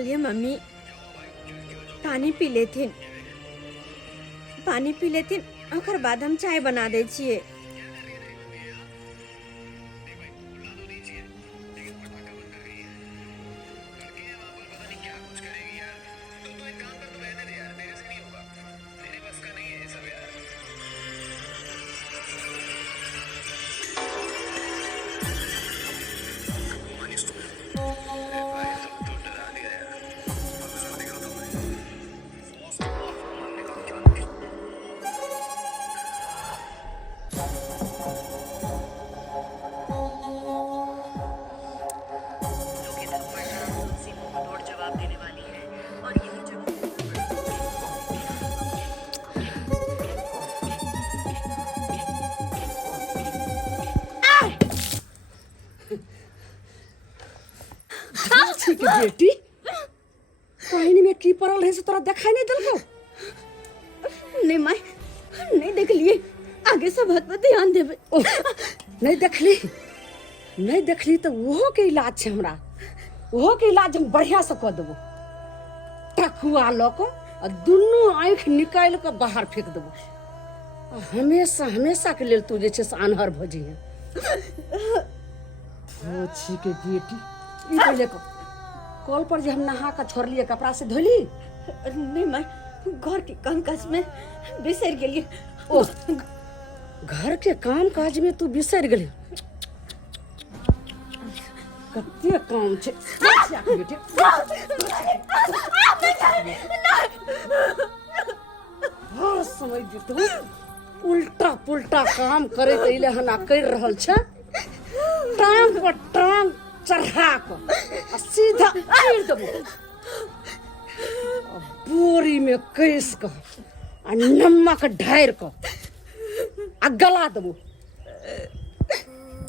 लिए मम्मी पानी पी लेथिन ओकर बाद हम चाय बना दे छिए। बेटी पानी में की पड़ल है से तोरा दिखाई नहीं दिल को? नहीं माई नहीं देख लिए, आगे सब बात पर ध्यान देवे। नहीं देखली तो वो के इलाज है हमरा, वो के इलाज हम बढ़िया से कर देबो। टकुआ लो को और दोनों आंख निकाल के बाहर फेंक देबो। हमेशा के लेल तू जे छे अनहर भजी है। हो छी के बेटी ई पहले को कॉल पर जे हम नहा का छोड़ लिए कपड़ा से धोली। नहीं माई घर के काम काज में बिसर गेली। ओ घर के काम काज में तू बिसर गेली? कते काम छे बेटी। हर समय तू उल्टा पुल्टा काम करे तैले हना कर रहल छ। टांग पर टांग चढ़ा को सीधा चीर देबो, बोरी में कैस को आ नमक ढार को आ गला देबो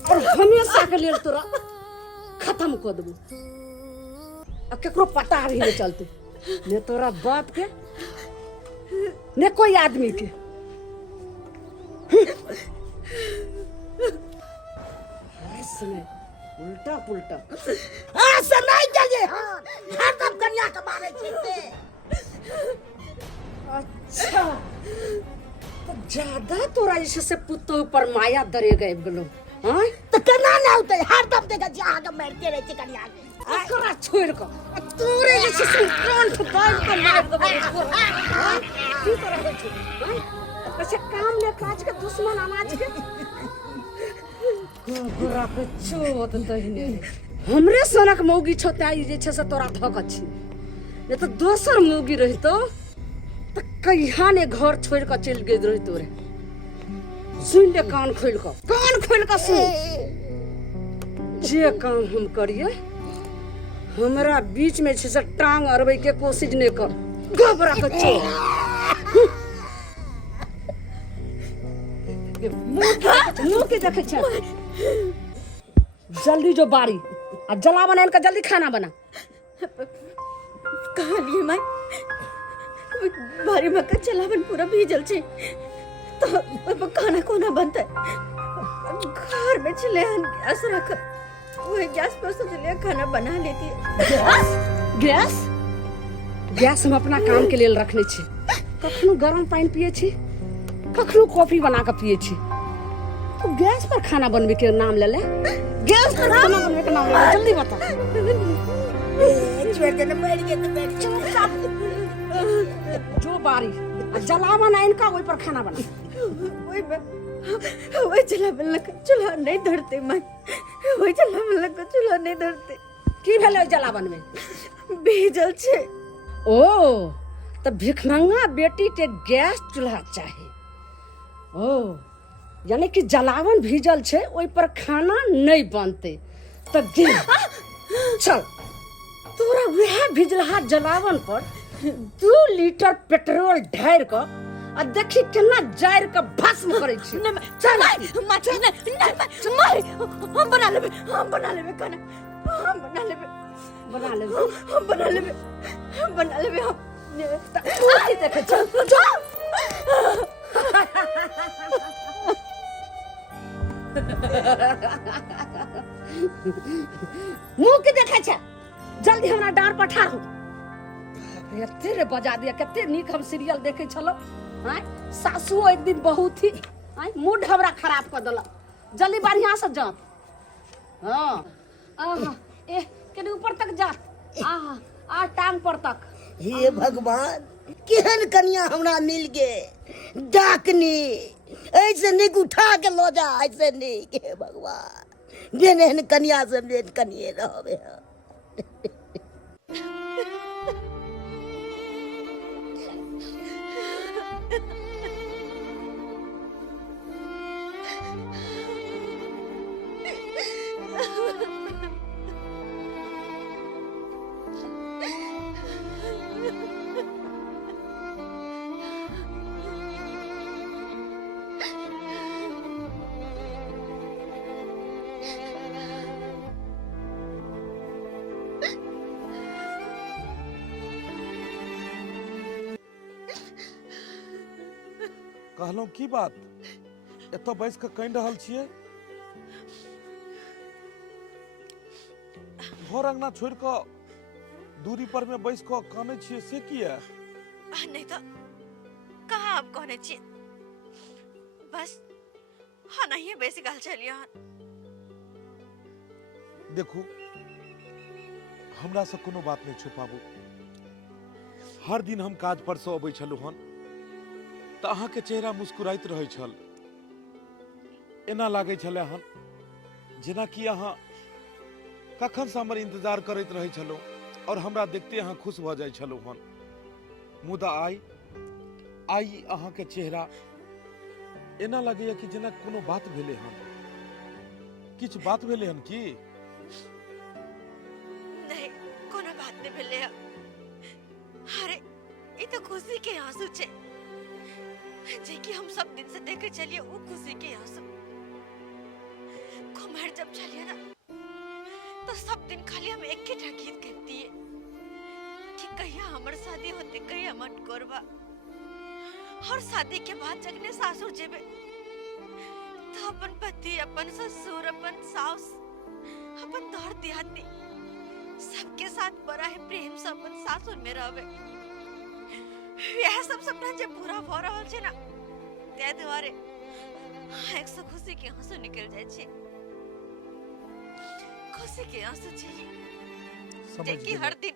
और हमेशा के लिए तोरा खत्म कर देबो। आ केकरो पता भी नहीं चलते, ने तोरा बाप के ने कोई आदमी के। समय उल्टा पुल्टा ऐसा नहीं चले। हाँ तब कन्या के बारे छीते। अच्छा तो ज्यादा तोरा इससे पुतो पर माया दरे गए गलो। हां तो केना ना होते हर दम देखा जा के मारते रहे छे कन्या के। एकरा छोड़ को तोरे जैसे कान ठुकाल के मार देबो। हां की तरह छे? हां कैसे काम ले काज के दुश्मन अनाज के गोरा पे चोट दहिने। हमरे सनक मौगी छोताई जे छे से तोरा धक अछि। ये तो दोसर मौगी रही तो कहिया ने घर छोड़ के चल गई रही तोरे। सुन ले कान खोल के सुन। जे काम हम करिए हमरा बीच में छे से टांग अरबै के कोशिश ने कर। घबरा के चो मुंह के देखे छे। जल्दी जो बारी आ जला बना इनका, जल्दी खाना बना। कहा लिए माई बारी में का चलावन पूरा भीजल छे तो खाना कोना बनता घर में चले गैस रख वो गैस पर सोचले खाना बना लेती है। गैस हम अपना काम के लिए रखने छी। कखनो गरम पानी पिए छी, कखनो कॉफी बना के पिए छी। तो गैस पर खाना बनवे के नाम ले ले। गैस पर खाना बनवे के नाम ले ले, जल्दी बता। छोड़ देना बैठ गया तो बैठ जो बारी जलावा ना इनका वही पर खाना बना। वही चूल्हा नहीं धरते मां, वही चूल्हा नहीं धरते। की भेले जलावन में? भीजल छे। ओ तो भिखमंगा बेटी के गैस चूल्हा चाहिए। ओ यानी कि जलावन भीजल छे ओई पर खाना नहीं बनते। तो चल तोरा वह भिजलहा जलावन पर 2 लीटर पेट्रोल ढार के आ देखी केना जार के भस्म करे छी। चल हम बना लेबे खाना, हम बना लेबे हम देखे चल मुंह के देखा छे। जल्दी हमरा डार पठार हो। एते रे बजा दिया, कते नीक हम सीरियल देखे छलो। आय सासुओ एक दिन बहुत ही आय मूड हमरा खराब कर देलक। जल्दी बढ़िया से जा। हाँ आहा ए कने ऊपर तक जा। आहा आ टांग पर तक। हे भगवान, केहन कन्या हमरा मिल गे, डाकनी ऐसे निक उठा के लो जा, ऐसे निक। हे भगवान, बिन एहन कन्या से बिन कनिए रहबे। कहलौं की बात एतऽ बैस कऽ कहि रहल छियै? घर अंगना छोड़ि कऽ दूरी पर में बैस कऽ कानै छियै से किया? नहीं तो कहाँ आप कहने छी, बस हाँ नहीं बेसी गाल चलिए। देखू, हमरा से कोनो बात नहीं छुपाबू। हर दिन हम काज पर से अबै छलहुँ हन तऽ अहाँके चेहरा मुस्कुराइत रहै छल। एना लागै छलै हन जेना कि अहाँ कखन से हमर इंतजार करैत रहै छलहुँ और हमरा देखते अहाँ खुश भऽ जाइ छलहुँ हन। मुदा आइ अहाँके चेहरा एना लगैया कि जेना कोनो बात भेलै हन। किछु बात भेलै हन की? नहीं कोनो बात नहीं भेले। अरे ये तो खुशी के आंसू छे जे कि हम सब दिन से देखे चलिए। वो खुशी के आंसू कुमार जब चलिए ना तो सब दिन खाली हम एक ही गीत कहती है कि कहिया हमार शादी होते, कहिया मन करबा। और शादी के बाद जगने सासुर जेबे तो अपन पति, अपन ससुर, अपन सास, अपन दौर दिहाती सबके साथ बड़ा है प्रेम से अपन सासुर में रहबे। यह सब सपना जब पूरा हो रहल छे ना ते द्वारे एक सौ खुशी के आंसू निकल जाए छे। खुशी के आंसू छे जे कि हर दिन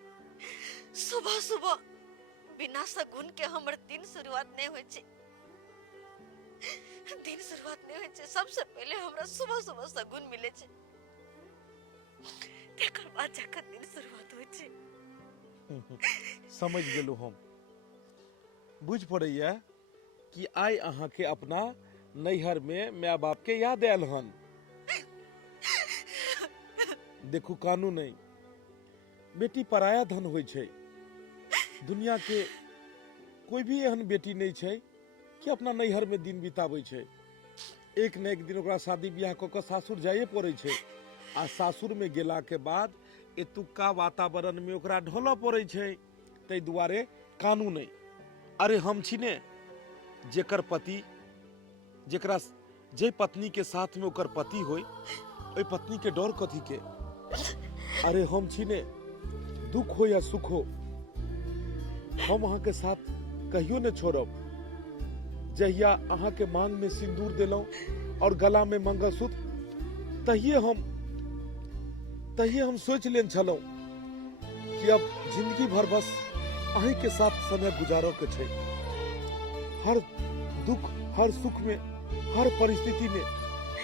सुबह सुबह बिना सगुन के हमर दिन शुरुआत नहीं होय छे। दिन शुरुआत नहीं होय छे, सबसे पहले हमरा सुबह सुबह सगुन मिले छे, तेकर बाद जाकर दिन शुरुआत होय छे। समझ गेलहुँ हम। बुझ पड़ैया कि आइ अहाँके अपना नैहर में माय बाप के याद आयल हन। देखू, कानू नहीं, बेटी पराया धन होय छै। दुनिया के कोई भी एहन बेटी नहीं छै कि अपना नैहर में दिन बिताबै छै। एक न एक दिन ओकरा शादी ब्याह कऽ कऽ सासुर जाइए पड़ै छै। आ सासुर में गेला के बाद एतुका वातावरण में ओकरा ढलऽ पड़ै छै। तै दुआरे कानू नहीं। अरे हम छी ने जेकर पति, जेकरा जे पत्नी के साथ में ओकर पति होय, ओई पत्नी के डर कथी के? अरे हम छी ने, दुख हो या सुख हो हम अहाँ के साथ कहियो न छोड़ब। जहिया अहाँ के मांग में सिंदूर देलौं और गला में मंगलसूत्र, तहिए हम सोच लेन छलौं कि अब जिंदगी भर बस अहीं के साथ समय गुजारो के छै। हर दुख, हर सुख में, हर परिस्थिति में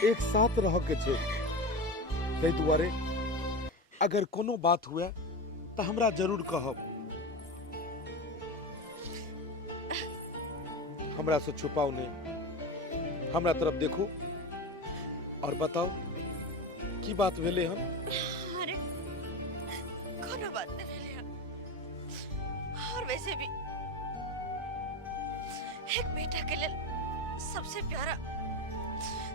एक साथ रह के छै। तै दुआरे अगर कोनो बात हुए तो हमरा जरूर कहब। हमरा से छुपाओ नहीं, हमरा तरफ देखो और बताओ की बात भेले हन। अरे कोनो बात नहीं भेले हन। और वैसे भी एक बेटा के लेल सबसे प्यारा,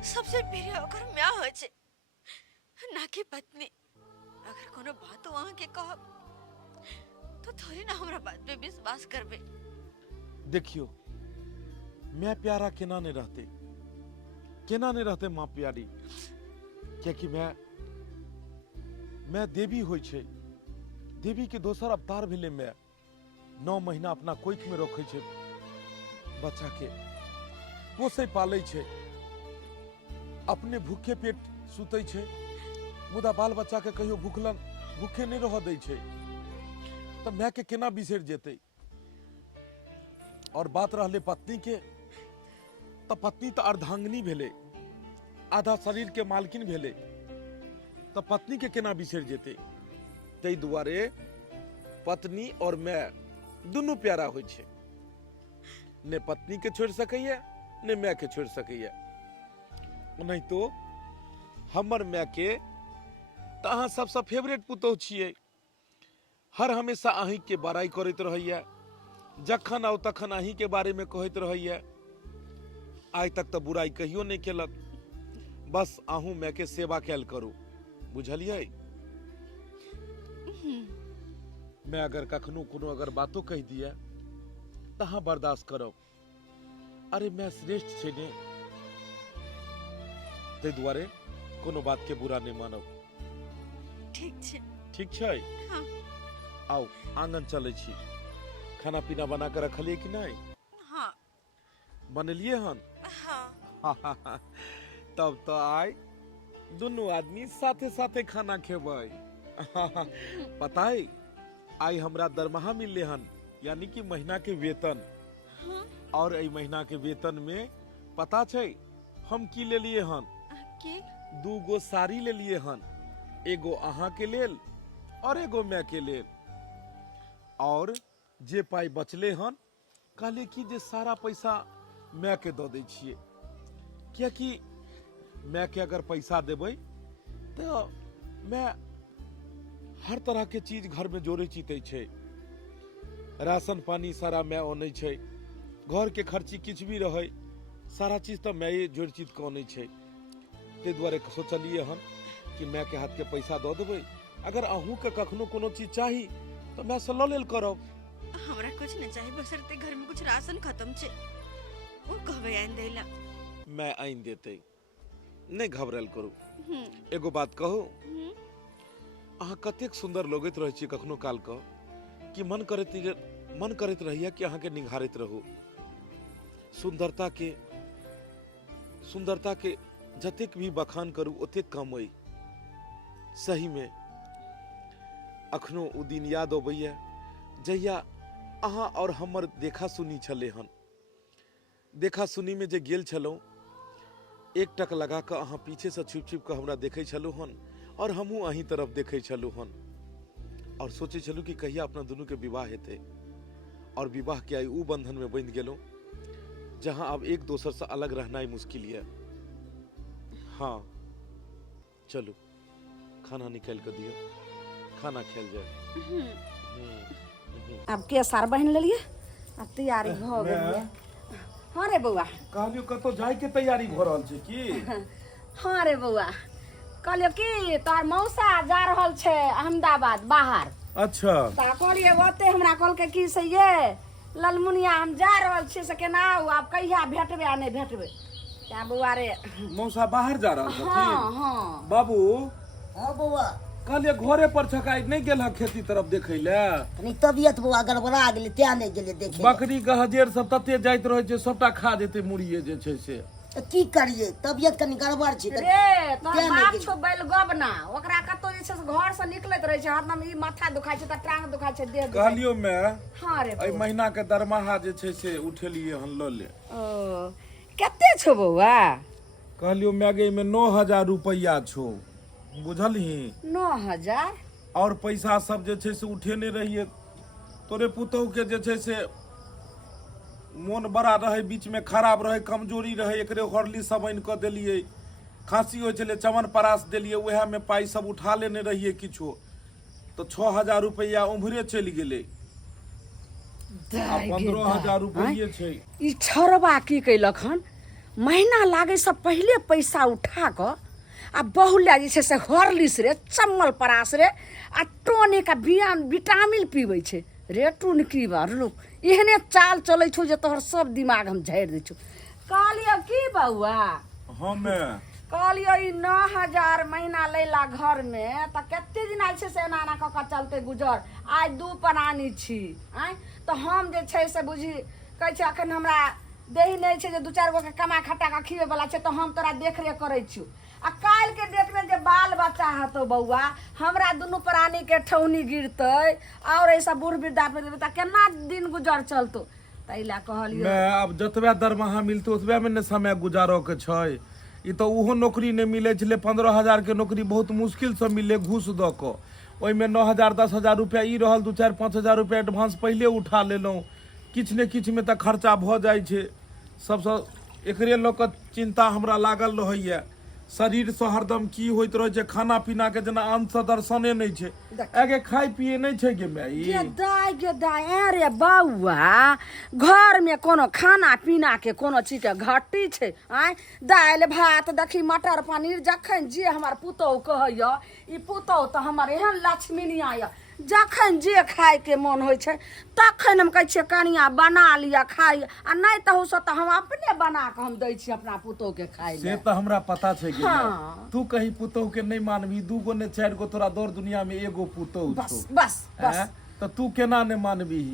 सबसे प्रिय ओकर माँ होय छै, ना कि पत्नी। अगर कोनो बात वहां के कहब तो थोड़ी ना हमरा बात पे विश्वास करबे। देखियो, मैं प्यारा केना नहीं रहते माँ प्यारी। क्योंकि मैं देवी होय छै। देवी के दोसर अवतार भेले मैं। 9 महीना अपना कोख में रखे छे बच्चा के, पोसे पाले छे, अपने भूखे पेट सुते छे, मुदा बाल बच्चा के कहियो भूखे नहीं रह दै छे, तो माय के केना बिसर जेते। और बात रहले पत्नी के, तो पत्नी तो अर्धांगिनी भेले, आधा शरीर के मालकिन भेले, तो पत्नी के केना बिसर जेते। तै दुआरे पत्नी और माय दुनू प्यारा होइ छै, ने पत्नी के छोड़ सकैया ने माय के छोड़ सकैया। नहीं तो हमर माय के तो अहाँ सबसे फेवरेट पुतोह छियै, हर हमेशा अहीं के बड़ाई करैत रहैया, जखन आओ तखन अहीं के बारे में कहैत रहैया। आज तक तो बुराई कहियो नहीं केलक, बस अहूँ माय के सेवा कैल करू, बुझलियै। मैं अगर कखनो कोनो अगर बातो कह दिया तो हाँ बर्दाश्त करो, अरे मैं श्रेष्ठ छे ने, ते दुआरे कोनो बात के बुरा नहीं मानब। ठीक छे। ठीक छै? हाँ। आओ आंगन चले छी, खाना पीना बना कर रखलिए कि नहीं? हाँ। बनलिए हन? हाँ। तब तो आय दोनों आदमी साथे साथे खाना खेबै। पता है आई हमरा दरमाहा मिलले हन, यानी कि महीना के वेतन। हाँ? और ए महीना के वेतन में पता छै हम की ले लिए हन? के? 2 गो साड़ी ले लिए हन, एगो अहाँ के लेल और एगो मैं के लेल। और जे पाई बचले हन कहले कि जे सारा पैसा मैं के दे दै छियै, कियाकि मैं के अगर पैसा देबै तो मैं हर तरह के चीज घर में जोड़े चीते छै, राशन पानी सारा मैं ओने छै, घर के खर्ची किछ भी रहे सारा चीज तो मैं ये जोड़ चीज के ओने छै। ते दुआरे सोचलिए हन कि मैं के हाथ के पैसा दे देबै, अगर अहूँ के कखनो कोनो चीज चाही तो मैं से ल लेल करब। हमरा कुछ नहीं चाहिए, बशर्ते घर में कुछ राशन खत्म छे, वो कहबे आइन देला। मैं आइन देते, नहीं घबराल करू। एगो बात कहू, अहाँ कतेक सुंदर लगैत रहै छी कखनो काल क, कि मन करैत रहिया कि अहाँ के निघारैत रहू। सुंदरता के जतेक भी बखान करू ओतेक कम अइ। सही में अखनो उ दिन याद अबैया जहिया अहाँ और हमर देखा सुनी छले हन। देखा सुनी में जे गेल छलौं, एक टक लगा कर अहाँ पीछे से छुप छुप कर हमरा देखे छलू हन, और हमहू अहीं तरफ देखे छलू हन, और सोचे छलू कि कहिया अपना दोनों के विवाह हेते। और विवाह के आई उ बंधन में बंध गेलो जहां अब एक दोसर से अलग रहना ही मुश्किल है। हाँ चलो खाना निकाल कर दियो, खाना खेल जाए। अब के सार बहन ले लिए, अब तैयारी भ गेल। हाँ रे बउआ, कहलियो कतो जाय के तैयारी भ रहल छै की? हाँ रे बउआ, कहलियो कि तार मौसा जा रहल छे अहमदाबाद बाहर। अच्छा। ता कहलिए ओते हमरा कहल के कि से ये ललमुनिया हम जा रहल छी, से केना आउ, आप कहिया भेटबे आ नहीं भेटबे। त्या बउआ रे मौसा बाहर जा रहल छथिन? हाँ हाँ। बाबू हाँ बउआ, कहलिए घरे पर छकाई नहीं गेल ह खेती तरफ देखे ले? तनी तबियत बउआ गड़बड़ा गेलै, त्या नहीं गेलै देखे। बकरी गहजेर सब तते जाइत रहे छै, सबटा खा जेते मुड़िए जे छै से। तऽ की करिए, तबियत कनी गड़बड़ छै। रे तोर क्या बाप नहीं छो बैल गबना, ओकरा कतो जे छै से घर से निकलैत रहे छै, हरदम ई माथा दुखाय छै त टांग दुखाय छै, देह दुखाय छै। कहलियो मैं हाँ रे एहि बउआ। महीना के दरमाहा जे छै से उठेलिए हन ल ले। ओ केते छो बउआ? कहलियो मैगे में 9000 रुपया छो, बुझलही? 9000? और पैसा सब जे छै से उठेने रहिए, तोरे पुतोह के जे छै से मोन बड़ा रहे, बीच में खराब रहे, कमजोरी रहे, एकरे हॉर्ली सब आनि क देलिए, खांसी हो छले चमनप्राश देलिए, उहे में पाई सब उठा लेने रहिए किछो, तो 6000 रुपया उम्हरे चलि गेले। आ 15000 रुपये छै। ई छोरबा की कैलक हन, महीना लागे से पहले पैसा उठा क आ बहुला जे छै से हॉर्लिक्स रे, चम्मल परास रे आ टोनिक आ विटामिन पीबै छै रे। टून की बार लोग एहने चाल चलै छौ जे तोहर सब दिमाग हम झाड़ि दै छौ। कहलियो की बउआ? हाँ मैं कहलियो ई 9,000 महीना लैला घर में त कते दिन आइ छै से एना एना कऽ कऽ चलते गुजर। आइ 2 प्राणी छी आइ तो हम जे छै से बुझी कहै छै अखन हमरा देही नहीं छै जे 2-4 गो के कमा खटा के खिए वाला छै तो हम तोरा देख रेख करै छी। आ काल के डेट में जे बाल बच्चा हतो बउआ हमरा दुनू प्राणी के ठौनी गिरते और ऐसा बूढ़ वृद्धा पे देबे त केना दिन गुजर चलतो। तैला कहलियो मैं अब जतबे दरमाहा मिलते ओतबे में ने समय गुजारो के छै। ई तो उहो नौकरी नहीं मिले छले, 15,000 के नौकरी बहुत मुश्किल से मिले घूस द के। ओइ में 9,000 10,000 रुपया ई रहल, 2-4-5,000 रुपया एडवांस पहले उठा लेलहुँ। किछ ने किछ में त खर्चा भ जाइ छै। सबसे एकरे लोक के चिंता हमरा लागल रहैया। शरीर से हरदम की होइत रहे छै, खाना पीना के जना अंत से दर्शने नहीं छै। आगे खाई पिए नहीं छै गे माई। गे दाई अरे बउआ घर में कोनो खाना पीना के कोनो चीज के घटी छै आय दाल भात देखी मटर पनीर जखन जे हमर पुतौह कहैया ई पुतौह तो हमर एहन लक्ष्मीनिया या जखन जे खाए के मन होइ छै तखन हम कहै छियै कनिया बना लिया खाई आ नहीं तो से तो हम अपने बना के हम दै छी अपना पुतौह के खाए से तो हमरा पता छै गे। हाँ। तू कहीं पुतौह के नहीं मानबी, 2 गो ने 4 गो तोरा दौड़ दुनिया में एगो पुतौह बस छौ। बस बस तो तू केना ने मानबी।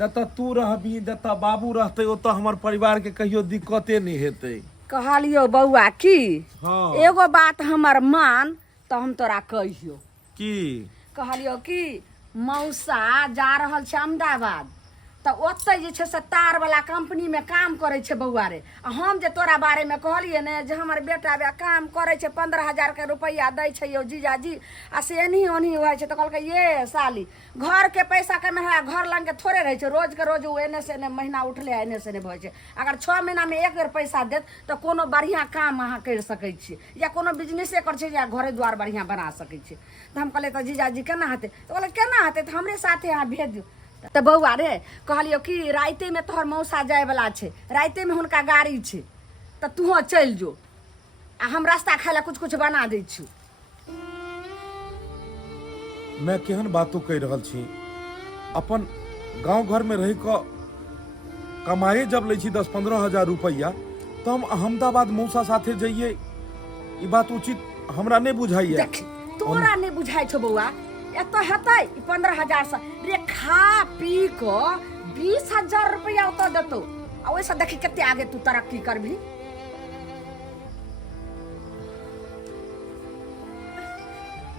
जत तू रहबी जत बाबू रहते ओत हमर परिवार के कहियो दिक्कते नहीं हेतै। कहलियो बउआ की हाँ। एगो बात हमर मान तो हम तोरा कहियो की कहलियो कि मौसा जा रहल छै अहमदाबाद तो ओतै जे छै से तार वाला कंपनी में काम करे छै बउआ रे। आ हम जे तोरा बारे में कहलिए ने जे हमर बेटा बे काम करे छै 15,000 के रुपया दै छै यो जीजाजी आ से एनही ओनही होइ छै तो कहलकै ये साली घर के पैसा के में घर लंग के थोड़े रहे छै, रोज के रोज उ एने से एने महीना उठले एने से एने भइ छै। अगर 6 महीना में एक बेर पैसा देत तो कोनो बढ़िया काम अहाँ कर सकै छी या कोनो बिजनेसे कर छै या घरे द्वार बढ़िया बना सकै छी। तो हम कहले तो जीजाजी केना हेतै तो कहले केना हेतै तो हमरे साथे अहाँ भेज दियौ। तो बउआ रे कहलियो कि राइते में तोहर मौसा जाए वाला छै, राइते में हुनका गाड़ी छै तो तूहो चल जो आ हम रास्ता खाए ला कुछ कुछ बना दै छी। मैं केहन बातों कह रहल छी। अपन गांव घर में रह क कमाए जब ले छी 10-15 हजार रुपया तो हम अहमदाबाद मौसा साथे जाइए, ई बात उचित हमरा नहीं बुझाइए। देख तोरा नहीं बुझाई छो बउआ एतो हेतै 15,000 से रे खा पी को 20,000 रुपया ओतो देतो आ वैसा देखी कते आगे तू तरक्की करबी।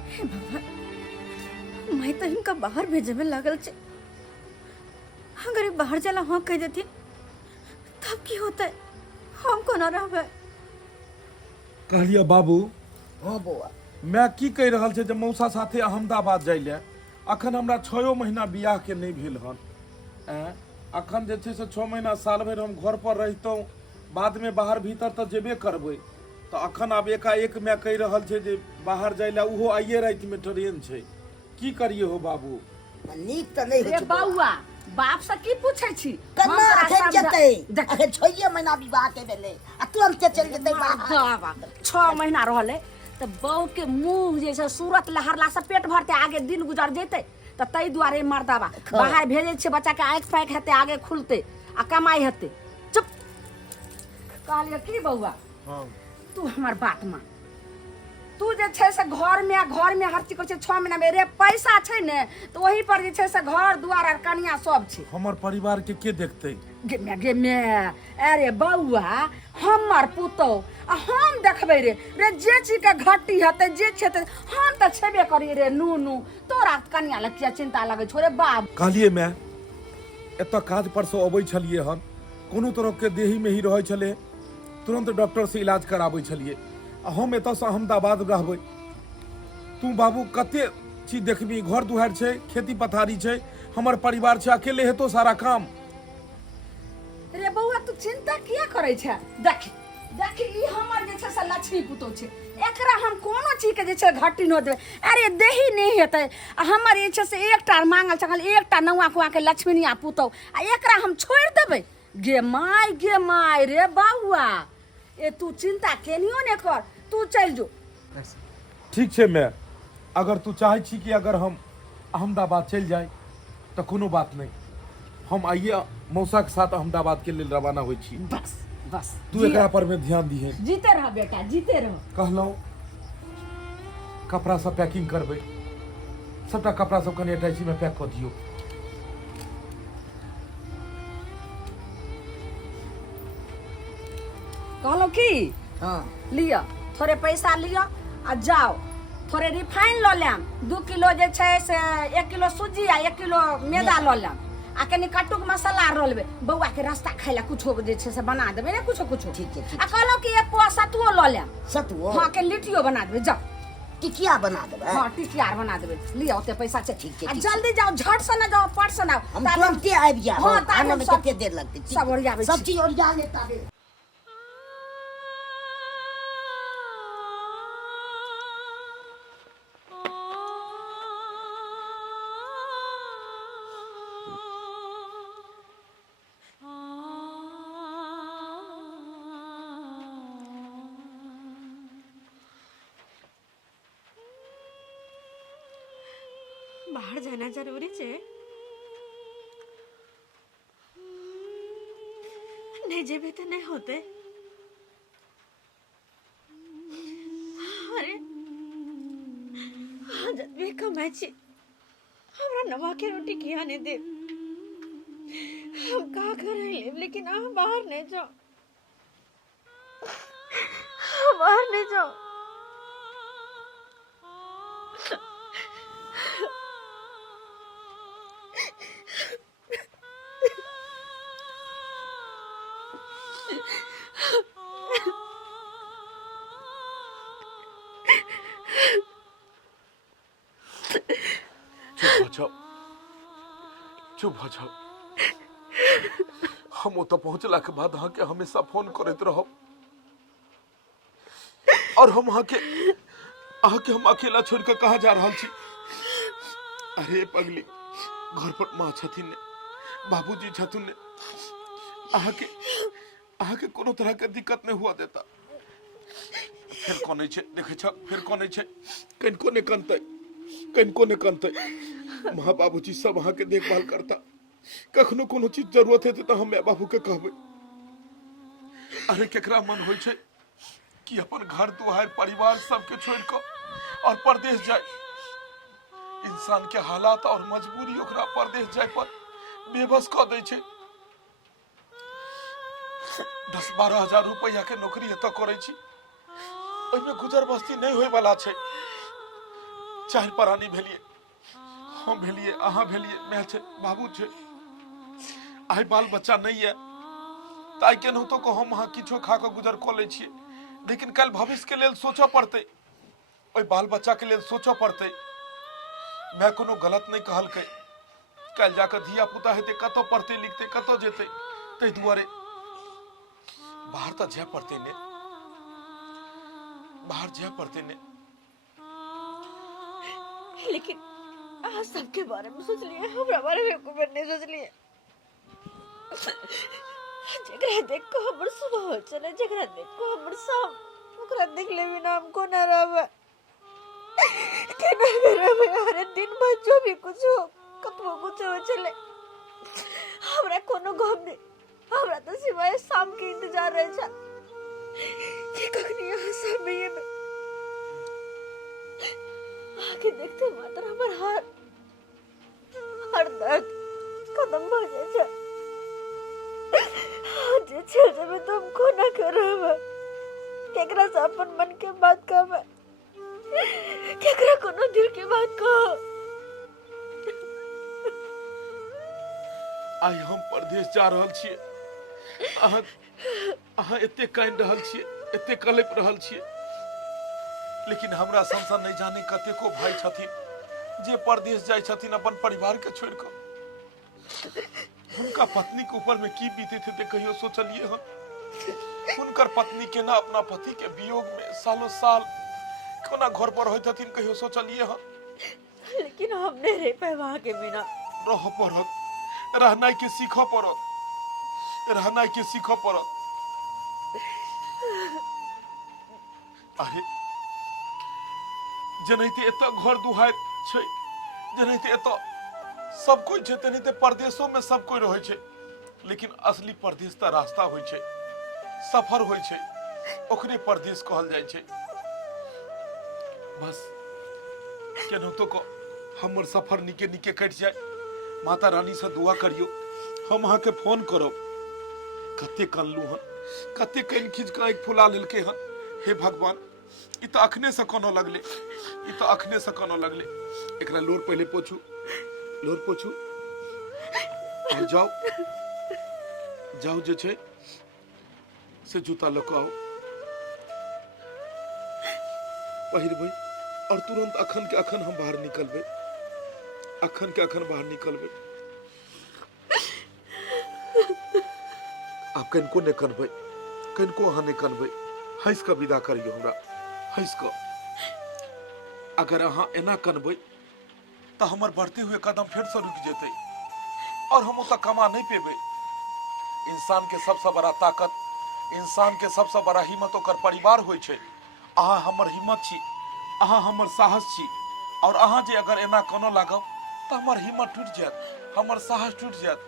हे भगवान, मैं तो इनका बाहर भेजे में लगल छे। अगर ये बाहर चला हाँ कह देती तब की होता है, हम को ना रहबे। कहलिए बाबू हाँ बउआ मैं की कह रहल छे जे मौसा साथे अहमदाबाद जाइले अखन हमरा 6 महीना बियाह के नहीं भेल हन। अखन जे छे से 6 महीना साल भर हम घर पर रहितौं, बाद में बाहर भीतर तो जेबे करबै। तो अखन आब एकाएक मैं कह रहल छे जे बाहर जाइले उहो आइए रात में ट्रेन छे, की करिए हो बाबू। नीक तो नहीं रे होय छै बउआ। बउआ बाप से की पूछै छी कन्ना हम तोरा अखन समझा- जेतै देख अखन 6 महीना विवाह के भेलै आ तुरंत के चल जेतै बाहर। बाबा 6 महीना रहले तो बहू के मुंह जे छै सूरत लहरला से पेट भरते आगे दिन गुजर जेतै तो तई दुआरे मर्दाबा बाहर भेजे छै बच्चा के आंख फाँक हेतै आगे खुलते आ कमाई हेतै। चुप कहलियो की बउआ हाँ तू हमार बात मान, तू जे छै से घर में हर चीज छै 6 महीना में रे पैसा छै ने तो वही पर जे छै से घर दुआर और कनिया सब छै। हमर परिवार के देखते। गे मैं अरे बउआ हमर पुतौह आ हम देखबै रे जे चीज के घटी हेतै जे छै हम तो छेबे करी रे नू तोरा कनिया लग किया चिंता लगे छो रे बाप। कहलिए मैं एतऽ काज पर से अबै छलिए हन, कोनो तरह के देही में ही रहै छले, तुरंत डॉक्टर से इलाज कराबै छलिए। आ हम एतऽ से अहमदाबाद रहबै, तू बाबू कते चीज देखबी, घर दुआर छै, खेती पथारी छै, हमर परिवार छै, अकेले हेतो सारा काम। रे बउआ तू चिंता किया करे छै, देखी ई हमर जे छै से लक्ष्मी पुतौह छै, एकरा हम कोनो चीज के जे छै घटी न देबै। अरे देही नहीं हेतै आ हमर जे छै से एकटा मांगल चकल एकटा नौआ कुआ के लक्ष्मीनिया पुतौह आ एकरा हम छोड़ देबै। गे माय रे बउआ ए तू चिंता केनियो ने कर, तू चल जो। ठीक छै मैं, अगर तू चाहे छी कि अगर हम अहमदाबाद चल जाए तो कोनो बात नहीं, हम आइए मौसा के साथ अहमदाबाद के लिए रवाना होइ छी। बस बस तू एकरा पर में ध्यान दिहे। जीते रह बेटा, जीते रह। कहलौं कपड़ा सब पैकिंग करबै, सबटा कपड़ा सब कनि अटैची में पैक कऽ दियौ। कहलो की हाँ लिया थोड़े पैसा लिया आ जाओ, थोड़े रिफाइन लऽ लेम, 2 किलो जे छै से 1 किलो सूजी आ 1 किलो मैदा लऽ लेम, आ कनि कट्टुक मसाला लऽ लेबै, बौआ के रास्ता खाय ला कुछो जे छै से बना देबै ने, कुछो कुछो। ठीक है, ठीक आ कहलो कि 1 पोआ सतुओ लऽ लेम, सतुओ हाँ के लिट्टियो बना देबै, जाओ। टिकिया बना देबै। हाँ टिकिया बना देबै, लिया ओते पैसा छै। ठीक है, आ ठीक जल्दी जाओ, झट से ना जाओ, पट से ना आओ। हम तुरंते आबि जाएब। हाँ, आने में सब- कते देर लगतै? सब ओरियाबै सब छी। चीज ओरिया लेता रे। बाहर जाना जरूरी छे, नहीं जेबे तो नहीं होते। अरे आदत भी कमाई छी, हमरा नवा के रोटी किया नहीं दे। हम का कर रहे लेकिन आप बाहर नहीं जाओ, बाहर नहीं जाओ। चुप हो जाओ, चुप हो जाओ। हम ओतऽ पहुंचला के बाद अहाँ के हमेशा फोन करैत रहब, और हम अहाँ के हम अकेला छोड़ के कहाँ जा रहल छी? अरे पगली, घर पर माँ छथिन ने, बाबूजी छथुन ने, अहाँ के कोनो तरह के दिक्कत नहीं हुआ देता। फिर कोने छे देखे छ, फिर कोने छे, कनको ने कनतै माँ बाबूजी सब अहाँ के देखभाल करता। कखनो कोनो चीज जरूरत है तो हम माँ बाबू के कहबै। अरे केकरा मन होय छे कि अपन घर दुआर परिवार सबके छोड़ के और परदेश जाए? इंसान के हालात और मजबूरी ओकरा परदेश जाए पर बेबस क दै छे। 10-12 हजार रुपया के नौकरी एतऽ करै छी, ओइमे गुजर बस्ती नहीं होय वाला छे। चाहे परानी भेलिए, हम भेलिए, अहाँ भेलिए, मैं छे, बाबू छे, आइ बाल बच्चा नहीं है ताई केनहु तो को हम अहाँ किछो खा के गुजर क लै छिए, लेकिन कल भविष्य के लेल सोचऽ पड़तै, ओइ बाल बच्चा के लेल सोचऽ पड़तै। मैं कोनो गलत नहीं कहलकै, कल जाकर धिया पुता हेतै, कतऽ पढ़तै लिखतै, कतऽ जेतै, तै दुआरे बाहर तऽ जाय पड़तै ने, बाहर जाय पड़तै ने। लेकिन आज सबके बारे में सोच लिए, हमरा बारे में एको बार नहीं सोच लिए। जकरा देख को हमर स्वभाव चले, जकरा देख को हमर शाम, ओकरा देखले बिना हमको ना रहबे, केना करबे? हर दिन भर जो भी कुछ हो, कतबो कुछ हो चले, हमरा कोनो गम नहीं। हमरा तो सिवाय शाम के इंतजार रहे छा कि कखनी यहाँ समय में आके देखते मात्र हमर हर दर्द खत्म हो जाए छा। जे छे जब तुम को ना करब, केकरा से अपन मन के बात कहब, केकरा कोनो दिल के बात कहो। आइ हम परदेश जा रहल छिए, अहाँ एते कांदि रहल छिए, एते कलप रहल छिए, लेकिन हमरा संसा नहीं जाने कतेको भाई छथिन जे परदेश जाय छथिन अपन परिवार के छोड़ के। हुनका पत्नी के ऊपर में की बीते थे कहियो सोचलिए हन? हुनकर पत्नी केना अपना पति के वियोग में सालों साल कोना घर पर होइत हथिन कहियो सोचलिए हन? लेकिन हम नहीं रह पाए वहां के बिना। रह पड़त, रहनाइ के सीखऽ पड़त, रहनाइ के सीखऽ पड़त। अरे जेनाहिते एतऽ घर दुआर छै, जेनाहिते एतऽ सब कोई छै, तेनाहिते परदेशो में सब कोई रहै छै, लेकिन असली परदेश तऽ रास्ता होइ छै। सफर होइ छै ओकरे परदेश कहल जाइ छै। बस केनाहितो को हमर सफर निके निके कटि जाए। माता रानी से दुआ करियो, हम अहाँ के फोन करब। कते कानलू हन, कते कान खींच के आँखि फुला लेलकै हन। हे भगवान, ई तो अखने से कानऽ लगले, ई तो अखने से कानऽ लगले। एकरा लोर पहले पोछू, लोर पोछू और जाओ जाओ जे छै से जूता लऽ कऽ आओ, पहिरबै और तुरंत अखन के अखन हम बाहर निकलबै, अखन के अखन बाहर निकलबै। आप कनिको नहि कनबै, कनिको अहाँ नहि कनबै। हंस कऽ विदा करियौ हमरा, हंस कऽ। अगर अहाँ एना कनबै तऽ हमर बढ़ते हुए कदम फेर से रुकि जेतै और हम ओतऽ कमा नहीं पेबै। इंसान के सबसे बड़ा ताकत, इंसान के सबसे बड़ा हिम्मत ओकर परिवार होइ छै। अहाँ हमर हिम्मत छी, अहाँ हमर साहस छी। और अहाँ जे अगर एना कोनो लागब तऽ हमर हिम्मत टूटि जायत, हमर साहस टूटि जायत।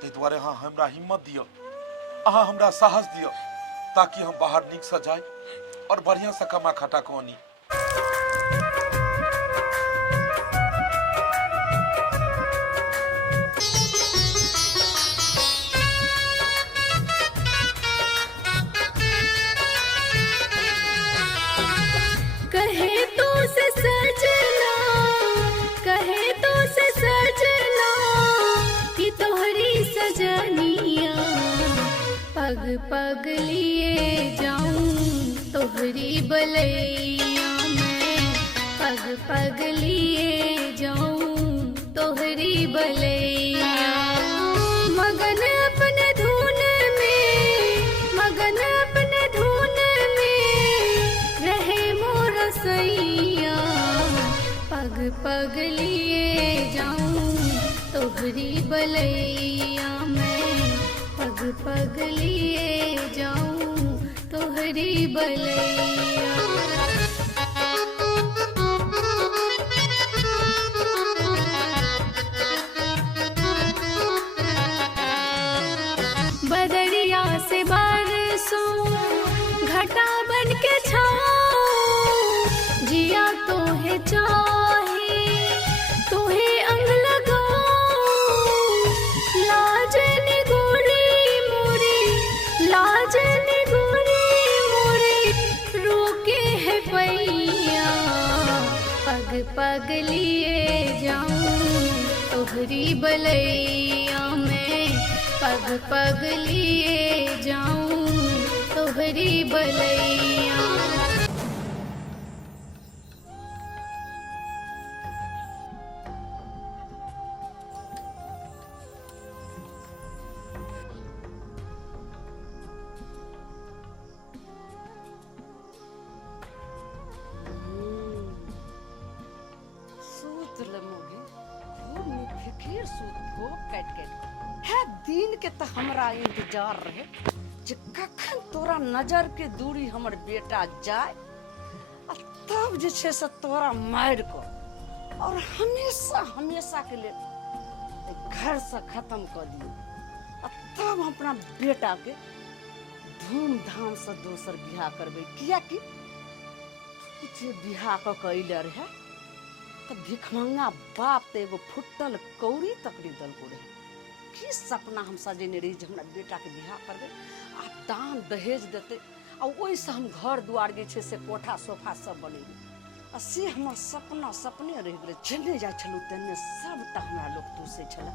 ताहि दुआरे अहाँ हमरा हिम्मत दियौ, अहाँ हमरा साहस दियौ, ताकि हम बाहर नीक से जाए और बढ़िया से कमा खटा को आनी। कहे तो से सजना, कहे तो से सजना, कि तोहरी सजनिया पग पग लिए जाऊं तोहरी बलैया में, पग पग लिए जाऊं तोहरी बलैया। मगन अपने धुन में, मगन अपने धुन में रहे मोर सैया, पग पग लिए जाऊं तोहरी बलैया में, पग पग लिए जाऊं तोहरी बलैया। बदरिया से बरसों घटा बन के छाओ, जिया तो है चाहे तोहे अंग लगाओ। लाज निगोरी मोरी, लाज निगोरी मोरी, रोके है पैया, पग पग लिए जाऊं तोहरी बलैया में, पग पग लिए जाऊं तोहरी बलैया। सूत लमोगे खूब फिकीर सूत को काट काट है दिन के तो हमरा इंतजार रहे जे कखन तोरा नजर के दूरी हमर बेटा जाए आ तब जे छै से तोरा मार को और हमेशा हमेशा के लिए घर से खत्म कर दियो। आ तब अपना बेटा के धूमधाम से दोसर बियाह करबे, किया कि जे बियाह क के अइले रहे तो भिखमंगा बाप तो एगो फुटल कौड़ी तक नहीं दल को रहे। की सपना हम सजेने रही जे हमरा बेटा के बियाह करबे आ दान दहेज देते आ ओइसे हम घर दुआर जे छै से कोठा सोफा सब बनेबे। आ से हमर सपना सपने रहि गेलै। जेने जाइ छलहुँ तेने सबटा हमरा लोग तुसे छलै,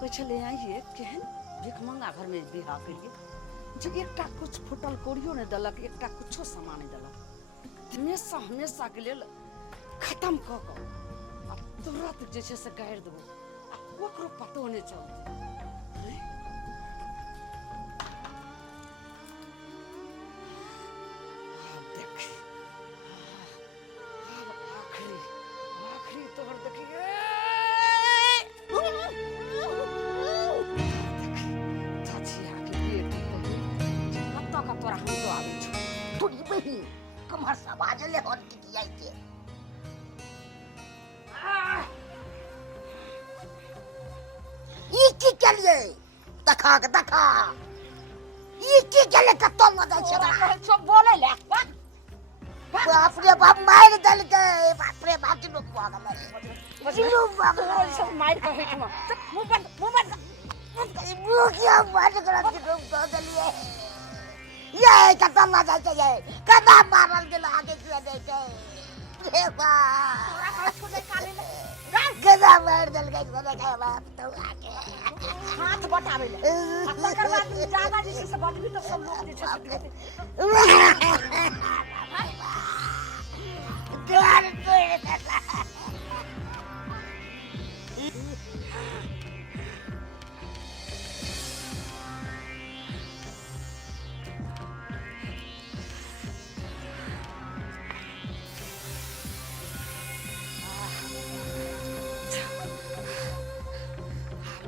कहै छलै आइए केहन भिखमंगा घर में बियाह करिए जे एकटा कुछ फुटल कौड़ियो नहीं देलक, एकटा कुछो सामान नहीं देलक। हमेशा हमेशा के लेल खत्म कऽ कऽ आ तुरंत जे छै से गाड़ि देबो आ ओकरो पतो नहीं चलतै। देख आखिरी आखिरी तोहर देखिए चाचिया के बेटी कतऽ का तोरा हम तो आबै छौ थोड़ी बहिन कमर से बाज ले हन की किया के ई की कलिए तखा के तखा ई की गेले कत्तो न जाय छै कहै छौ बोले ले बाप रे बाप मार दल के बाप रे बाप लोग पागल है जीरो पागल सब मार के हेठ में मुंह बंद वो क्या मार के रख दो पागल ये कत्तो न जाय छै ये कदा मारल दिल आगे से दे छै रे बा तोरा कहै छौ दे काले ले कदा मार दल के देखा बाप तो आके हाथ बटावे ले तकर बाद ज्यादा जी से बटबी तो सब लोग जे छै द्वार तोड़ देता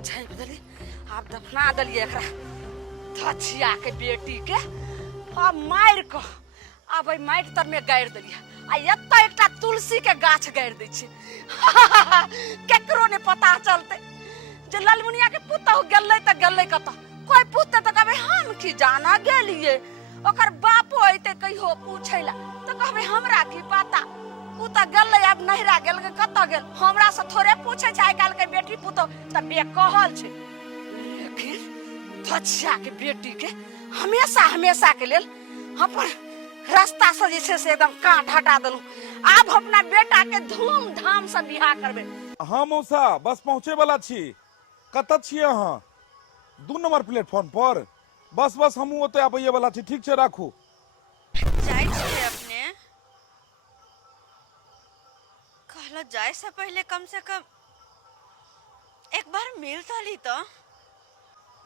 झाँप देली आप दफना देलिए एकरा धछिया के बेटी के अब मार के अब माटि तर में गाड़ि देलिए आ एत एकटा तुलसी के गाछ गाड़ि दै छी केकरो ने पता चलते जे ललमुनिया के पुतहु गेलै त गेलै कतऽ कोई पूछते त कहबै हम की जाना गेलिए ओकर बापो अइते कहियो पूछै ला त कहबै हमरा की पता उ त गेलै अब नहिरा गेल कतऽ गेल हमरा से थोड़े पूछे छै आइ काल्हि के बेटी पुतहु त बेकहल छै लेकिन धछिया के बेटी के हमेशा हमेशा के लेल अपन रास्ता से जे छै से एकदम काट हटा देलू आब अपना बेटा के धूमधाम से बियाह करबे हाँ मौसा बस पहुँचे वाला छी कतऽ छियै अहाँ 2 नंबर प्लेटफॉर्म पर बस बस हमहूँ ओतय आबैये वाला छी ठीक छै राखू जाय छियै अपने कहलो जाय से पहले कम से कम एक बार मिल ताली तो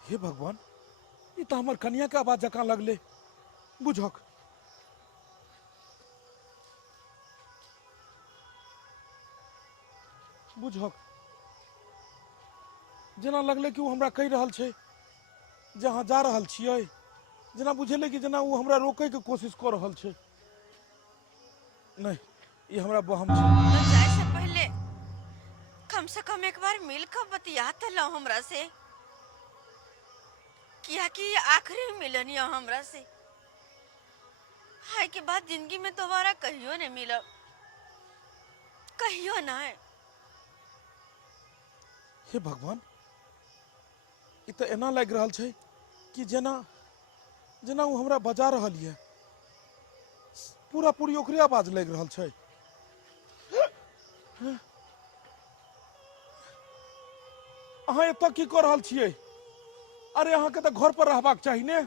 हे भगवान ई त हमर कन्या के आवाज जकाँ लगले बुझक जेना लगले कि वो हमरा कहि रहल छै जहाँ जा रहल छियै जेना बुझेले कि जेना वो हमरा रोकै के कोशिश कर रहल छै नहीं ये हमरा बहम छै तो जाय से पहले कम से कम एक बार मिल कर बतिया तो लो हमरा से किया कि ये आखिरी मिलन है हमरा से हाय के बाद जिंदगी में दोबारा कहियो नहीं मिलब कहियो ना हे भगवान ई त एना लागि रहल छै कि जेना जेना वो हमरा बजा रहल ये पूरा पूरी ओकरे आवाज लागि रहल छै अहाँ एतऽ की कर रहल छियै अरे अहाँके तऽ घर पर रहबाक चाही ने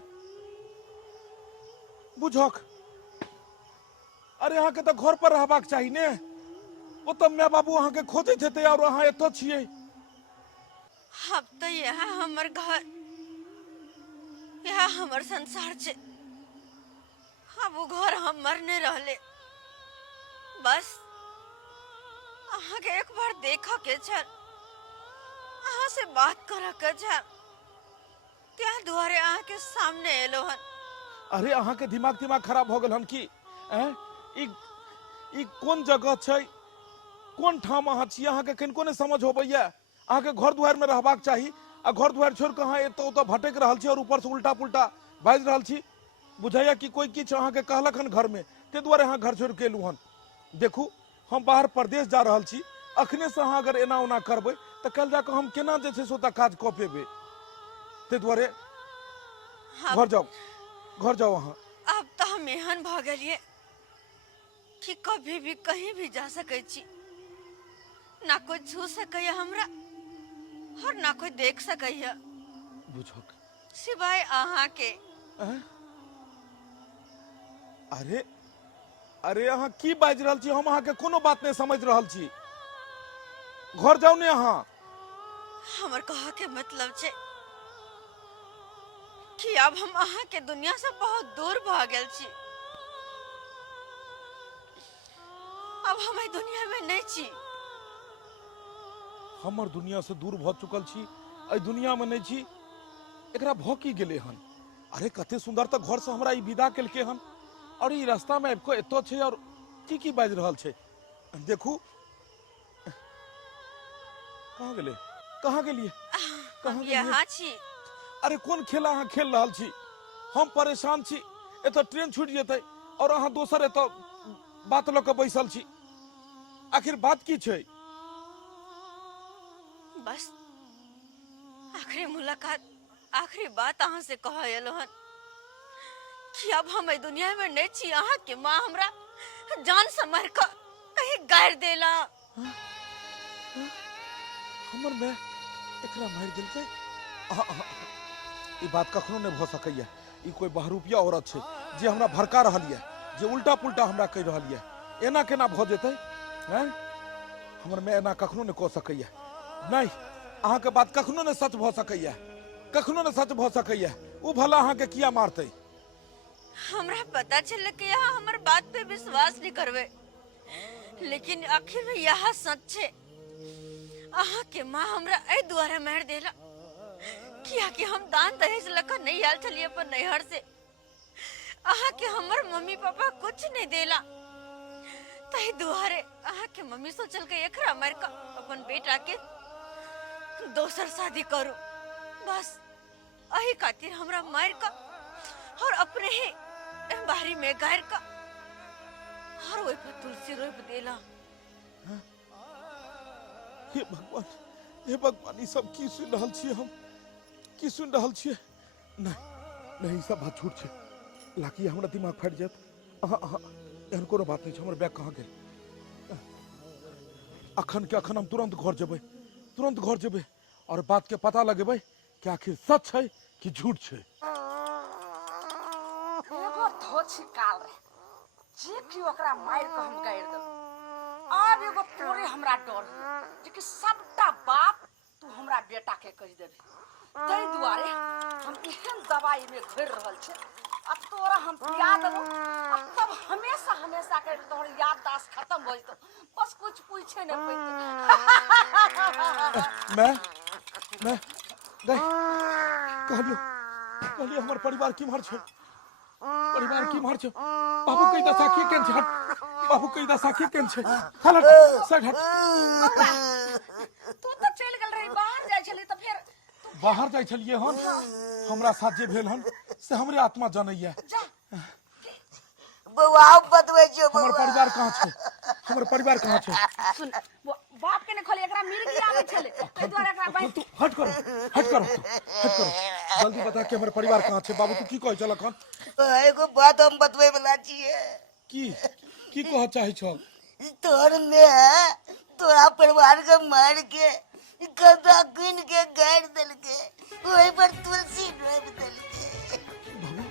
बुझक अरे अहाँके तऽ घर पर रहबाक चाही ने ओतऽ माय बाबू अहाँके खोजैत हेतै और अहाँ एतऽ छियै अब तो यह हमर घर यह हमर संसार छे अब वो घर हमर ने रहले बस अहाँ के एक बार देखा के छल अहाँ से बात करा के छल त्या दुआरे अहाँ के सामने एलो हन अरे अहाँ के दिमाग खराब हो गल हन की ई कोन जगह छै कोन ठाम अहाँ छी अहाँ के किनको ने समझ होबैया अहाँ के घर दुआर में रहबाक चाही आ घर दुआर छोड़ के अहाँ एतऽ ओतऽ भटक रहल छी और ऊपर से उल्टा पुल्टा बाजि रहल छी बुझाइया कि कोई किछ अहाँ के कहलक हन घर में ते दुआरे अहाँ घर छोड़ के एलू हन देखू हम बाहर प्रदेश जा रहल छी अखने से अहाँ अगर एना ओना करबै तऽ कल जाके हम केना जे छै से ओतऽ काज कऽ पेबै ते दुआरे घर जाओ अहाँ अब तो हम एहन भ गेलिए कि कभी भी कहीं भी जा सकै छी ना कोई छू सकैया हमरा और ना कोई देख सकैया बुझक सिवाय अहाँ के अरे अरे अहाँ की बाजि रहल छी हम अहाँ के कोनो बात नहीं समझ रहल छी घर जाओ ने अहाँ हमर कहा के मतलब छे कि अब हम अहाँ के दुनिया से बहुत दूर भ गेल छी अब हम एहि दुनिया में नहीं छी हमर दुनिया से दूर भ चुकल छी एहि दुनिया में नहीं छी एकरा भ की गेले हन अरे कते सुंदर त घर से हमरा ई विदा केलके हन और ई रास्ता में आबि एतो छै और की बाजि रहल छै देखू कहाँ गेले कहाँ गेलिए हम यहाँ छी अरे कोन खेला अहाँ खेल रहल छी हम परेशान छी, एत ट्रेन छूट जेतै और अहाँ दोसर एत बात ल के बैसल छी। आखिर बात की छै? बस आखिरी मुलाकात, आखिरी बात अहाँ से कह हन कि अब हम इस दुनिया में नहीं छी। अहाँ के माँ हमरा जान से मार के कहीं गाड़ देला। हमर मैं एकरा मार देलकै? ई बात कखनो नहीं भ सकैया। ई कोई बहरूपिया औरत छै जे हमरा भड़का रहल ये, जे उल्टा पुल्टा हमरा कह रहल ये। एना केना भ जेतै? हैं? हमर मैं एना कखनो नहीं कह सकैया। नहीं, अहाँ के बात कखनो नहीं सच भ सकैया, कखनो नहीं सच भ सकैया। उ भला अहाँ के किया मारतै? हमरा पता चल कि यहाँ हमार बात पे विश्वास नहीं करवे, लेकिन आखिर में यह सच है। अहाँ के माँ हमरा ए द्वारा मार देला किया कि हम दान दहेज लकर नहीं आल चलिए पर नैहर से। अहाँ के हमर मम्मी पापा कुछ नहीं देला, तही दुआरे अहाँ के मम्मी सोचल के एकरा मार का अपन बेटा के दोसर शादी करू। बस अही खातिर हमरा मार का और अपने ही बाहरी में गायर का और वही पर तुलसी रोप देला। हे भगवान, हे भगवान, ई सब की सुन रहल छियै हम? की सुन रहल छियै? नहीं नहीं, ई सब बात झूठ छै। लाकी हमरा दिमाग फाटि जायत। एहन कोनो बात नहीं छै। हमर बैग कहाँ गेल? अखन के अखन हम तुरंत घर जेबै, तुरंत घर जेबै और बात के पता लगेबै कि आखिर सच है कि झूठ छै। एगो धोछी काल रे जे कि ओकरा मार के हम गाड़ देब। अब एगो तोरे हमरा डर है जे कि सबटा बात तू हमरा बेटा के कह देबी। तै दुआरे हम एहन दवाई में घोर रहल छे। अब तोरा हम पिया देबो, अब तब हमेशा हमेशा के तोहर याददाश्त खत्म हो जतो। बस कुछ पूछे न पड़ते। मैं गई कहलियो हमर परिवार की मार छै, परिवार की मार छै। बाबू कई दशा की केन छै? बाबू कई दशा की केन छै? चल साइड हट। तू तो चल गेल रही, बाहर जाय छली त फिर बाहर जाय छलिए हन। हमरा साथ जे भेल हन से हमरे आत्मा जानैया। जा। बउआ हम बतबै छियो हमर बउआ। परिवार कहाँ छै? हमर परिवार कहाँ छै? सुन, वो बाप के ने खोले एकरा मिर्गी आवे छले। तै द्वारा एकरा बहन तू हट करो, हट करो, हट करो। जल्दी बता कि हमर परिवार कहाँ छै? बाबू तू की कहै छलक हन? एगो बात हम बतबै वाला छियै। की कह चाहे छौ? तोर में तोरा परिवार के मार के गदा कीन के गाड़ देलके, ओहि पर तुलसी रोप देलके। बाबू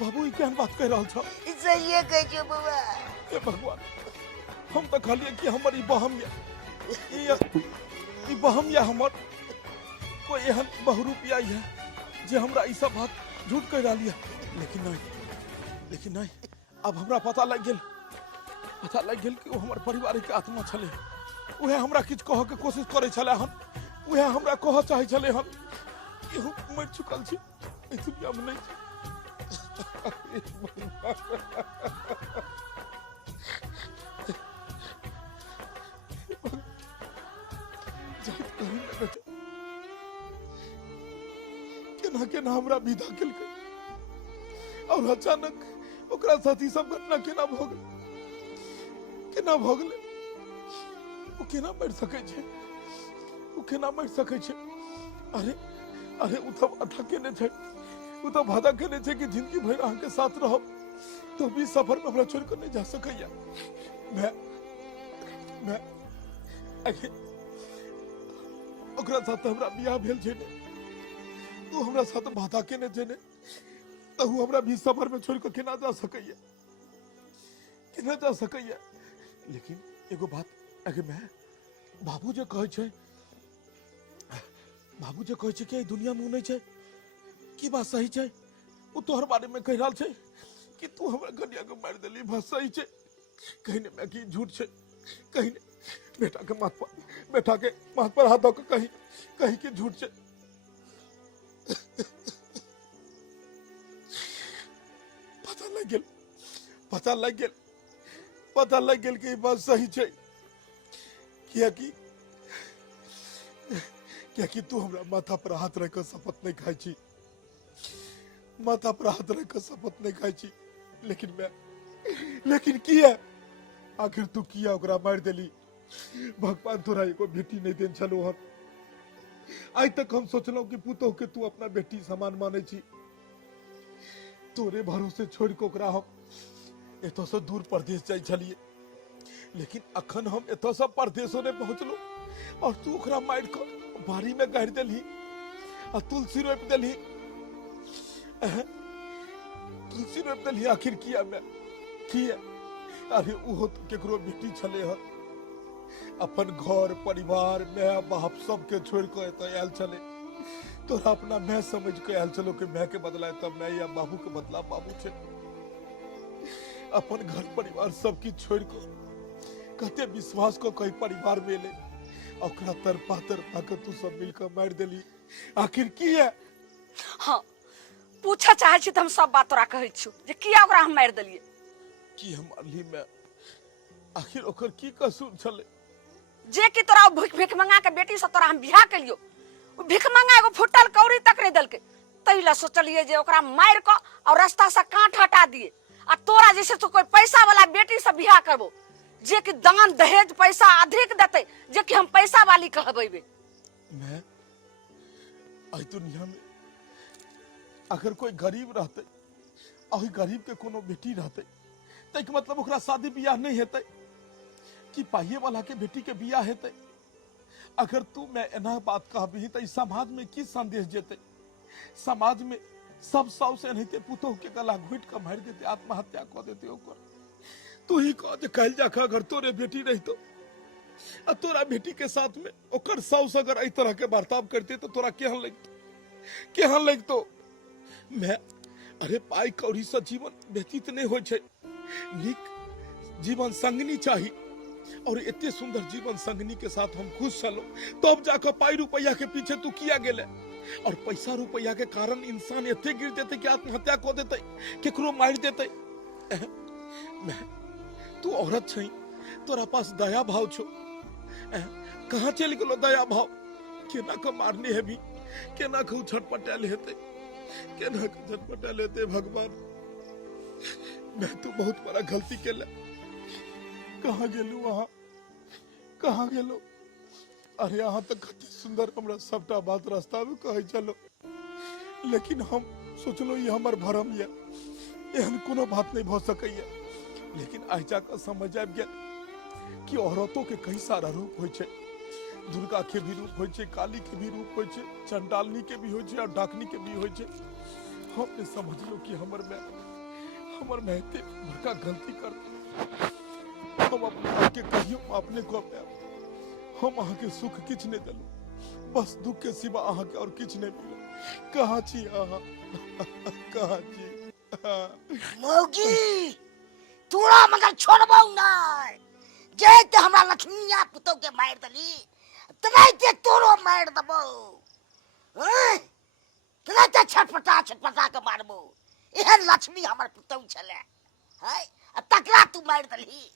बाबू ई केहन बात कह रहल छौ? सहिए कहै छियो बउआ। हे भगवान, हम तो कहलिए कि हमर ई बहम ई बहम या हमर कोई एहन बहुरूपिया है जे हमरा ई सब बात झूठ कह रहल है। लेकिन नहीं, अब हमरा पता लग गेल कि वो हमर परिवार के आत्मा छले। उहे हमरा किछ कह के कोशिश करे छले हन, उहे हमरा कह चाहे छले हन कि हम मर चुकल छी, इस दुनिया में नहीं छी। केना हमरा विदा केलकै और अचानक ओकरा साथ ई सब घटना केना भ गेलै? ओ केना मर सकै छै? अरे उ तो वादा केने छै, उ तो वादा केने छै कि जिंदगी भर अहाँ के साथ रहब, तो भी सफर में हमरा छोड़ कर नहीं जा सकैया। मैं आखिर ओकरा साथ हमरा बियाह भेल छै ने, तू हमरा साथ वादा केने छै ने, तो हमरा भी सफर में छोड़ कर केना जा सकैया? लेकिन एगो बात, अगर मैं बाबू जे कहै छै कि एहि दुनिया में नहीं छै, की बात सही छै? वो तोहर बारे में कह रहल छै कि तू हमरा कन्या के मार देली, बात सही छै? कहीं ने मैं की झूठ छै? कहीं ने बेटा के माथ पर हाथ धो के कहीं के झूठ छै? पता लग गेल कि बात सही छै। किया कि तू हमरा माथा पर हाथ रख कर शपथ नहीं खाई छी। माथा पर हाथ रख कर शपथ नहीं खाई छी, लेकिन किया आखिर तू किया ओकरा मार देली। भगवान तोरा एगो बेटी नहीं देन छलो हन। आज तक हम सोचलो कि पुतोह के तू अपना बेटी समान माने छी, तोरे भरोसे छोड़ के ओकरा हम एतो से दूर प्रदेश जाई छलिए, लेकिन अखन हम एतो से प्रदेशो ने पहुंचलो और तू ओकरा मार के बारी में गाड़ देली और तुलसी रोप देली। तुलसी रोप देली आखिर किया मैं किया? अरे उहो तो केकरो बेटी छले हन, अपन घर परिवार माय बाप सबके छोड़ के एतो आयल छले। तोरा अपना मैं समझ के आयल चलो कि मैं के बदला तब मैं या बाबू के बदला बाबू छे। अपन घर परिवार सबकी छोड़ के कहते विश्वास को कई परिवार में ले ओकरा तरपा के तू सब मिलकर मार देली। आखिर की है? हाँ पूछा चाहे छी त हम सब बात तोरा कहै छु जे किया ओकरा हम मार देलिए। की हम अली में आखिर ओकर की कसूर छले जे कि तोरा भूख भीख मंगा के बेटी से तोरा हम बियाह कलियो, भीख मंगा एगो फुटल कौड़ी तक नहीं दलके, तैला सोचलिए जे ओकरा मार के और रास्ता से काट हटा दिए। आ तोरा जैसे तो कोई पैसा वाला बेटी से बियाह करबो जे कि दान दहेज पैसा अधिक देते, जे कि हम पैसा वाली कहबेबे। मैं आई दुनिया में अगर कोई गरीब रहते और गरीब के कोनो बेटी रहते तक मतलब ओकरा शादी बियाह नहीं हेते कि पाइये वाला के बेटी के बियाह हेते। अगर तू मैं एना बात कहबी त समाज में की संदेश जेते? समाज में सब साउ से नहीं पुतोह के गला घुट के मार देते, आत्महत्या कर देते ओकर। तू ही कह जे कहल जा अगर तोरे बेटी रही तो आ तोरा बेटी के साथ में ओकर साउस अगर इस तरह के बर्ताव करते तो तोरा केहन लगतो? मैं अरे पाई कौड़ी से जीवन व्यतीत नहीं हो छे, निक जीवन संगनी चाहिए और इतने सुंदर जीवन संगनी के साथ हम खुश चलो तब तो जाकर पाई रुपया के पीछे तू किया गेले। और पैसा रुपया के कारण इंसान इतने गिर देते कि आत्महत्या कर देते, केकरो मार देते। मैं तू औरत छई, तोरा पास दया भाव छो, कहाँ चल गेलो दया भाव? केना के मारने है भी, केना के छटपटाल हेते, केना के छटपटाल हेते? भगवान मैं तो बहुत बड़ा गलती केले। कहाँ गेलू वहाँ, कहाँ गेलो? अरे यहाँ तक कते सुंदर हमरा सबटा बात रास्ता में कहे चलो, लेकिन हम सोचलो ये हमर भरम ये, एहन कोनो बात नहीं भ सकैया। लेकिन आज जाकर समझ आबि गेल कि औरतों के कई सारा रूप होइ छै, दुर्गा के भी रूप होइ छै, काली के भी रूप होइ छै, चंडालनी के भी होइ छै और डाकनी के भी होइ छै। हमने समझलो कि हमर में एते बड़का गलती कर हम अपने के कहियो अपने को हम अहाँ के सुख किछ नहीं दिलू, बस दुख के सिवा अहाँ के और किछ नहीं मिलो। कहाँ छी अहाँ? कहाँ छी? मौगी तोरा मगर छोड़बौ नहीं, जैते हमरा लक्ष्मीया पुतौ के मार देली तनाइते तोरो मार देबो। तनाइते छटपटा के मारबो। एहन लक्ष्मी हमर पुतौ छले है, तकरा तू मार देली।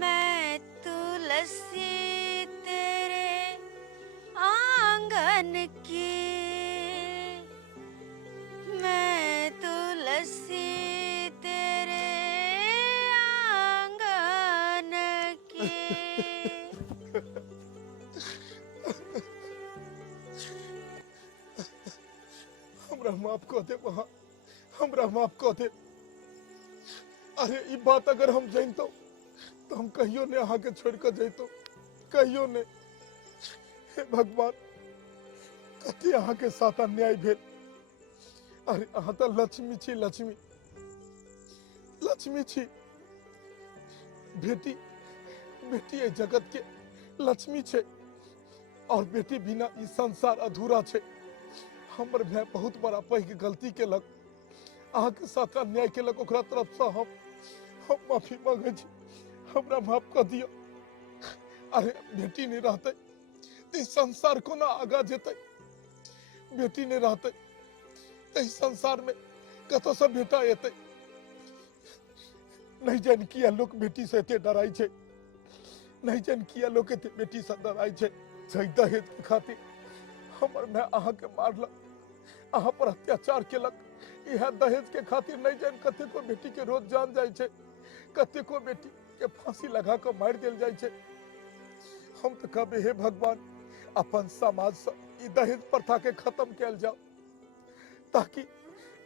मैं तुलसी तेरे आंगन की, मैं तुलसी तेरे आंगन की। हमरा माफ कर दे वहाँ, हमरा माफ कर दे। अरे ये बात अगर हम जानतो तो हम कहियो ने अहाँ के छोड़ कर जैतो, कहियो ने। हे भगवान कते अहाँ के साथ अन्याय भेल। अरे अहाँ तो लक्ष्मी छी, लक्ष्मी लक्ष्मी छी। बेटी बेटी ए जगत के लक्ष्मी छे और बेटी बिना ई संसार अधूरा छे। हमर भाई बहुत बड़ा पैघ गलती केलक, अहाँ के साथ अन्याय केलक, ओकरा तरफ से हम माफी मांगे छी, हमरा माफ कर दियो। अरे बेटी नहीं रहते तो संसार कोना आगा जेते? बेटी नहीं रहते तो संसार में कतो से बेटा एते? नहीं जान किया लोग बेटी से एते डराई छे, नहीं जान किया लोग एते बेटी से डराई छे। सही दहेज के खातिर हमर मैं अहाँ के मारलक, अहाँ पर अत्याचार केलक, यह दहेज के खातिर नहीं जान कते को बेटी के रोज जान जाए छे, कते को बेटी के फांसी लगा कर मार दिल जाए छे। हम तो कहे हे भगवान अपन समाज से ई दहेज प्रथा के खत्म किया जाओ, ताकि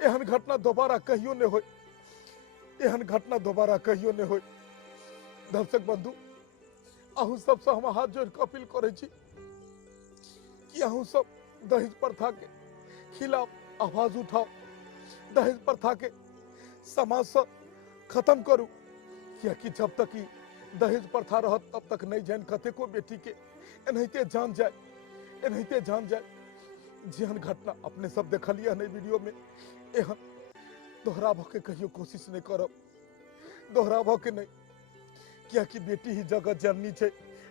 एहन घटना दोबारा कहियो न हो, एहन घटना दोबारा कहियो न हो। दर्शक बंधु, अहू सबसे हम हाथ जोड़ के अपील करे छी कि अहू सब दहेज प्रथा के खिलाफ आवाज उठाओ, दहेज प्रथा के समाज से खत्म करू। कि जब तक ई दहेज प्रथा रहत तब तक नहीं जान कते को बेटी के एनहिते जान जाए, एनहिते जान जाए। जेहन घटना अपने सब देखलिए हन वीडियो में, एहन दोहराब के कहियो कोशिश नहीं करब, दोहराब के नहीं। कि बेटी ही जगत जननी छे,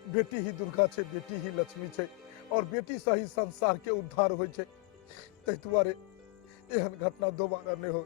बेटी ही दुर्गा छे, बेटी ही लक्ष्मी छे, और बेटी से ही संसार के उद्धार होय छे। तै दुआरे एहन घटना दोबारा नहीं हो।